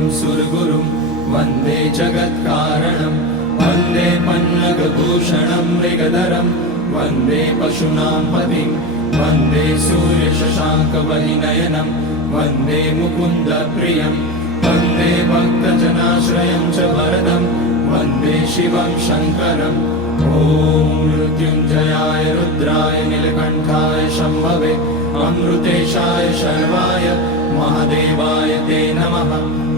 हरिं सुरगुरुं वन्दे जगत्कारणं वन्दे पन्नगभूषणं मृगधरं वन्दे पशूनां पतिं वन्दे सूर्यशशाङ्कवलिनयनं वन्दे मुकुन्दप्रियं वन्दे भक्तजनाश्रयं च वरदं वन्दे शिवं शङ्करम् ॐ मृत्युञ्जयाय रुद्राय नीलकण्ठाय शम्भवे अमृतेशाय शर्वाय महादेवाय ते नमः।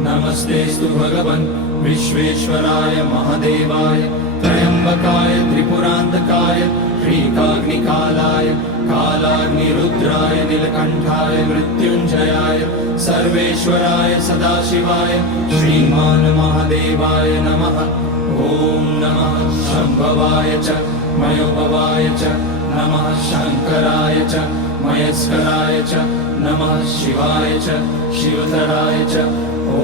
नमस्तेऽस्तु भगवन् विश्वेश्वराय महादेवाय त्र्यम्बकाय त्रिपुरान्तकाय श्रीकाग्निकालाय कालाग्निरुद्राय नीलकण्ठाय मृत्युञ्जयाय सर्वेश्वराय सदाशिवाय श्रीमान् महादेवाय नमः। ॐ नमः शम्भवाय च मयोभवाय च नमः शङ्कराय च मयस्कराय च नमः शिवाय च शिवतराय च ॐ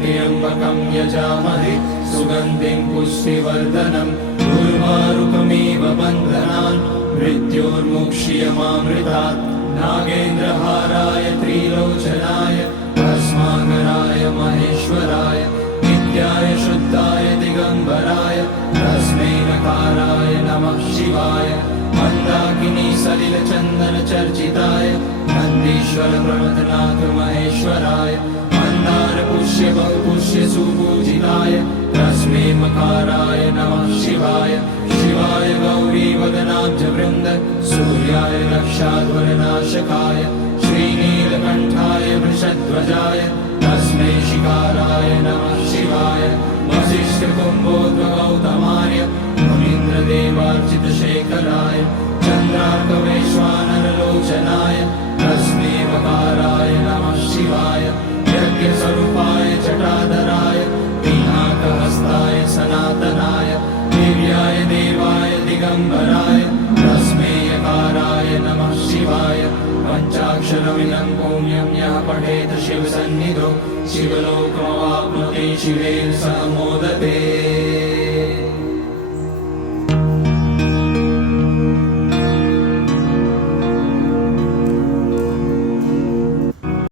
त्र्यम्बकं यजामहे सुगन्धिं पुष्टिवर्धनम् उर्वारुकमिव बन्धनान् मृत्योर्मुक्ष्यमामृतात् नागेन्द्रहाराय त्रिलोचनाय भस्माकराय महेश्वराय नित्याय शुद्धाय दिगम्बराय तस्मै नकाराय नमः शिवाय मन्दाकिनी सलिलचन्दनचर्चिताय नन्दीश्वर प्रमथनाथ महेश्वराय मन्दार पुष्य बहुपुष्य सुपूजिताय तस्मै मकाराय नमः शिवाय शिवाय गौरीवदनाब्जवृन्द सूर्याय रक्षाध्वरनाशकाय श्रीनीलकण्ठाय वृषध्वजाय तस्मै शिकाराय नमः शिवाय वसिष्ठकुम्भोद्भगौतमार्य मुनीन्द्रदेवार्चितशेखराय चन्द्रार्कवैश्वानरलोचनाय तस्मै वकाराय नमः शिवाय यज्ञस्वरूपाय जटाधराय पिनाकहस्ताय सनातनाय दिव्याय देवाय दिगम्बराय तस्मै यकाराय नमः शिवाय पञ्चाक्षरमिदं पुण्यं यः पठेत् शिवसन्निधौ शिवलोकमवाप्नोति शिवेन सह मोदते।